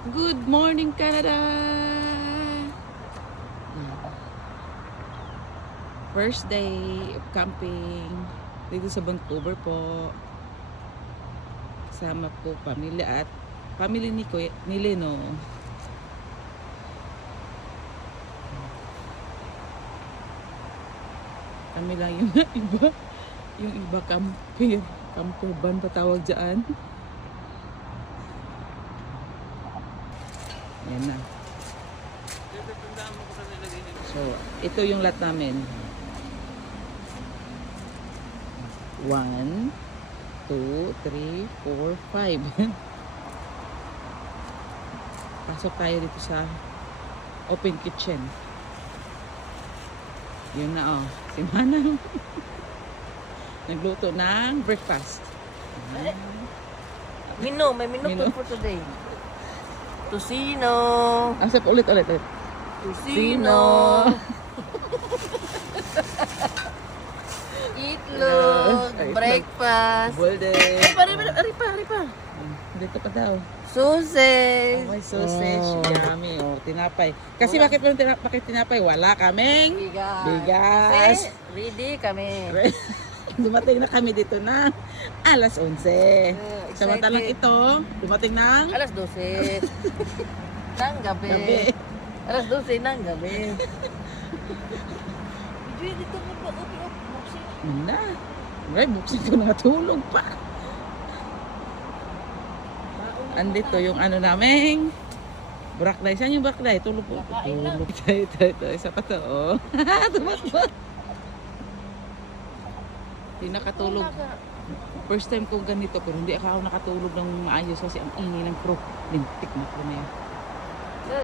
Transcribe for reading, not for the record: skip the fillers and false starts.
Good morning, Canada! First day of camping dito sa Vancouver po. Kasama po pamilya at family ni Leno. Kami lang yung iba. Yung iba camper van pa tawag dyan. Yan na. So, ito yung lot namin. 1, 2, 3, 4, 5. Pasok tayo dito sa open kitchen. Yun na oh. Si Manang. Nagluto ng breakfast. May menu for today. Tocino. Asap ulit. Tocino. Itlog. Breakfast. Bulde. Ay, pari pa. Dito pa daw. Sausage. Oh, may sausage. Yummy. Oh, tinapay. Kasi bakit tinapay? Wala kaming bigas. Kasi ready kami. Dumating na kami dito na alas 11. Samantalang ito, dumating ng Alas 12 ng gabi. Alas 12 ng gabi. Dito mo ba? Na. Right, buksin ko nakatulog pa. Andito yung ano naming braklay. Saan yung braklay? Tulog po. Tulog. Ito. Isa pa to. Oh. Tumakbo. Hindi nakatulog. First time ko ganito pero hindi ako nakatulog ng maayos kasi ang ingay ng crew. Lintik na crew na yan.